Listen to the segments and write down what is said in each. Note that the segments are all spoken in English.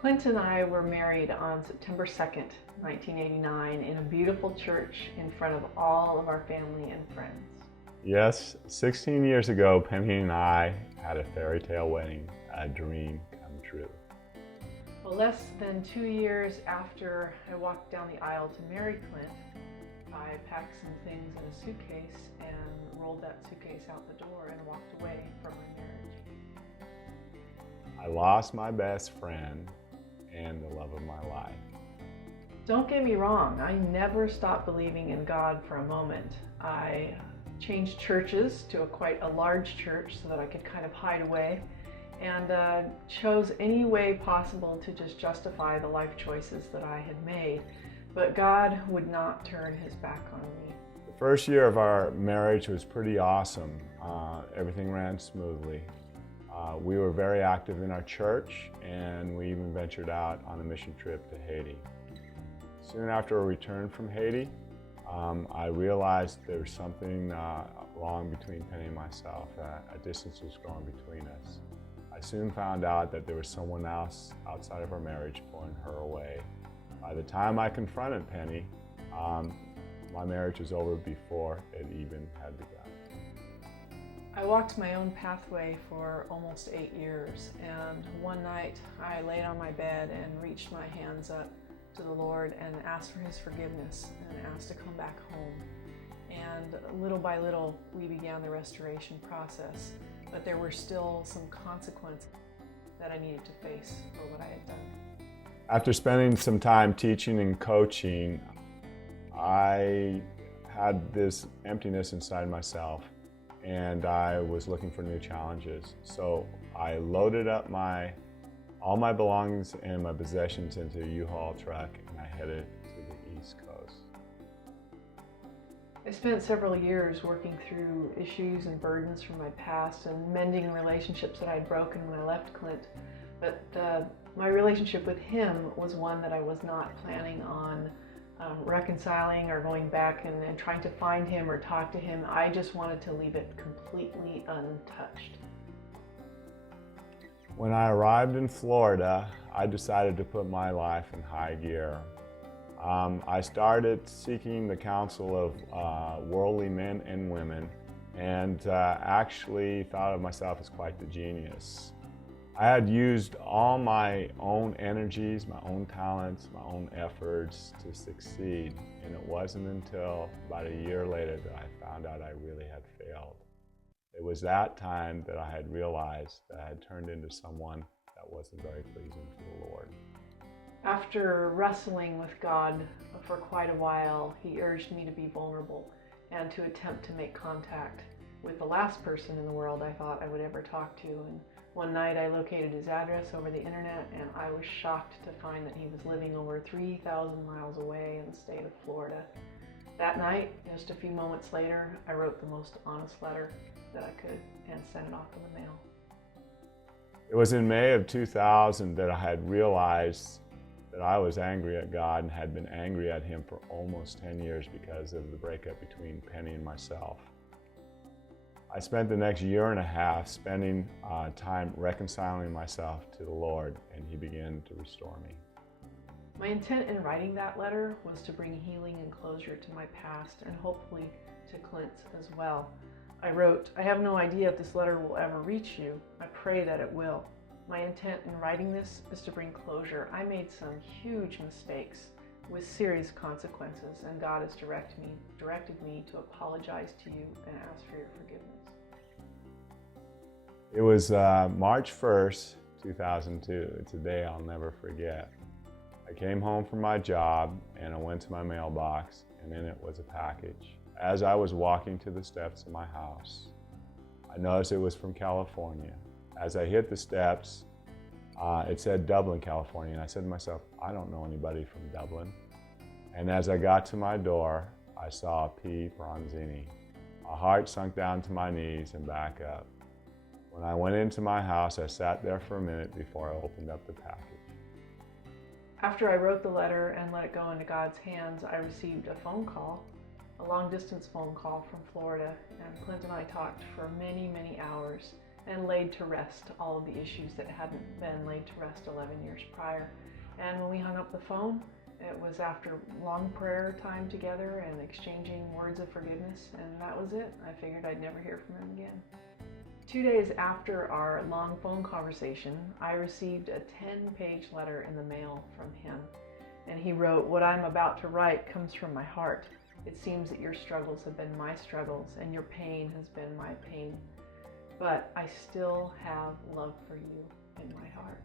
Clint and I were married on September 2nd, 1989, in a beautiful church in front of all of our family and friends. Yes, 16 years ago, Penny and I had a fairy tale wedding, a dream come true. Well, less than 2 years after I walked down the aisle to marry Clint, I packed some things in a suitcase and rolled that suitcase out the door and walked away from my marriage. I lost my best friend and the love of my life. Don't get me wrong, I never stopped believing in God for a moment. I changed churches to quite a large church so that I could kind of hide away, and chose any way possible to just justify the life choices that I had made. But God would not turn his back on me. The first year of our marriage was pretty awesome. Everything ran smoothly. We were very active in our church, and we even ventured out on a mission trip to Haiti. Soon after a return from Haiti, I realized there was something wrong between Penny and myself. A distance was growing between us. I soon found out that there was someone else outside of our marriage pulling her away. By the time I confronted Penny, my marriage was over before it even had begun. I walked my own pathway for almost 8 years, and one night I laid on my bed and reached my hands up to the Lord and asked for his forgiveness and asked to come back home. And little by little, we began the restoration process, but there were still some consequences that I needed to face for what I had done. After spending some time teaching and coaching, I had this emptiness inside myself, and I was looking for new challenges. So I loaded up all my belongings and my possessions into a U-Haul truck, and I headed to the East Coast. I spent several years working through issues and burdens from my past and mending relationships that I'd broken when I left Clint. But my relationship with him was one that I was not planning on reconciling or going back and trying to find him or talk to him. I just wanted to leave it completely untouched. When I arrived in Florida, I decided to put my life in high gear. I started seeking the counsel of worldly men and women, and actually thought of myself as quite the genius. I had used all my own energies, my own talents, my own efforts to succeed, and it wasn't until about a year later that I found out I really had failed. It was that time that I had realized that I had turned into someone that wasn't very pleasing to the Lord. After wrestling with God for quite a while, he urged me to be vulnerable and to attempt to make contact with the last person in the world I thought I would ever talk to. And one night I located his address over the internet, and I was shocked to find that he was living over 3,000 miles away in the state of Florida. That night, just a few moments later, I wrote the most honest letter that I could and sent it off in the mail. It was in May of 2000 that I had realized that I was angry at God and had been angry at him for almost 10 years because of the breakup between Penny and myself. I spent the next year and a half spending time reconciling myself to the Lord, and he began to restore me. My intent in writing that letter was to bring healing and closure to my past, and hopefully to Clint's as well. I wrote, "I have no idea if this letter will ever reach you. I pray that it will. My intent in writing this is to bring closure. I made some huge mistakes with serious consequences, and God has directed me to apologize to you and ask for your forgiveness." It was March 1st, 2002. It's a day I'll never forget. I came home from my job and I went to my mailbox, and in it was a package. As I was walking to the steps of my house, I noticed it was from California. As I hit the steps, it said Dublin, California, and I said to myself, I don't know anybody from Dublin. And as I got to my door, I saw P. Bronzini. My heart sunk down to my knees and back up. When I went into my house, I sat there for a minute before I opened up the package. After I wrote the letter and let it go into God's hands, I received a phone call, a long-distance phone call from Florida, and Clint and I talked for many, many hours. and laid to rest all of the issues that hadn't been laid to rest 11 years prior. And when we hung up the phone, it was after long prayer time together and exchanging words of forgiveness, and that was it. I figured I'd never hear from him again. 2 days after our long phone conversation, I received a 10-page letter in the mail from him. And he wrote, "What I'm about to write comes from my heart. It seems that your struggles have been my struggles, and your pain has been my pain. But I still have love for you in my heart."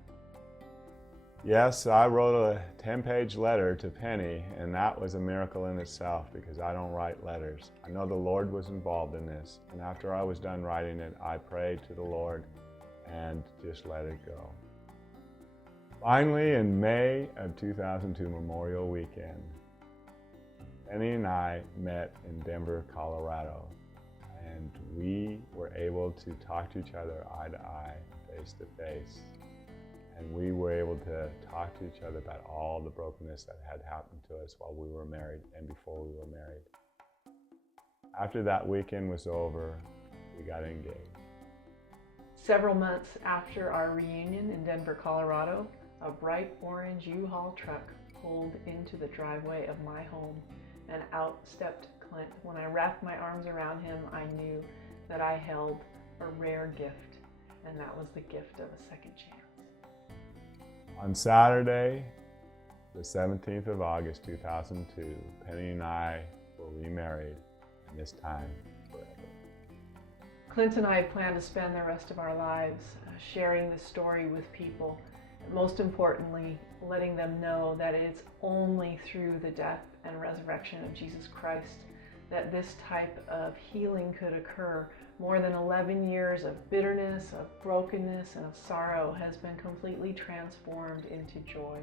Yes, I wrote a 10-page letter to Penny, and that was a miracle in itself because I don't write letters. I know the Lord was involved in this, and after I was done writing it, I prayed to the Lord and just let it go. Finally, in May of 2002, Memorial Weekend, Penny and I met in Denver, Colorado, and we were able to talk to each other eye to eye, face to face. And we were able to talk to each other about all the brokenness that had happened to us while we were married and before we were married. After that weekend was over, we got engaged. Several months after our reunion in Denver, Colorado, a bright orange U-Haul truck pulled into the driveway of my home, and out stepped Clint. When I wrapped my arms around him, I knew that I held a rare gift, and that was the gift of a second chance. On Saturday, the 17th of August, 2002, Penny and I were remarried, and this time forever. Clint and I plan to spend the rest of our lives sharing this story with people. Most importantly, letting them know that it's only through the death and resurrection of Jesus Christ that this type of healing could occur. More than 11 years of bitterness, of brokenness, and of sorrow has been completely transformed into joy.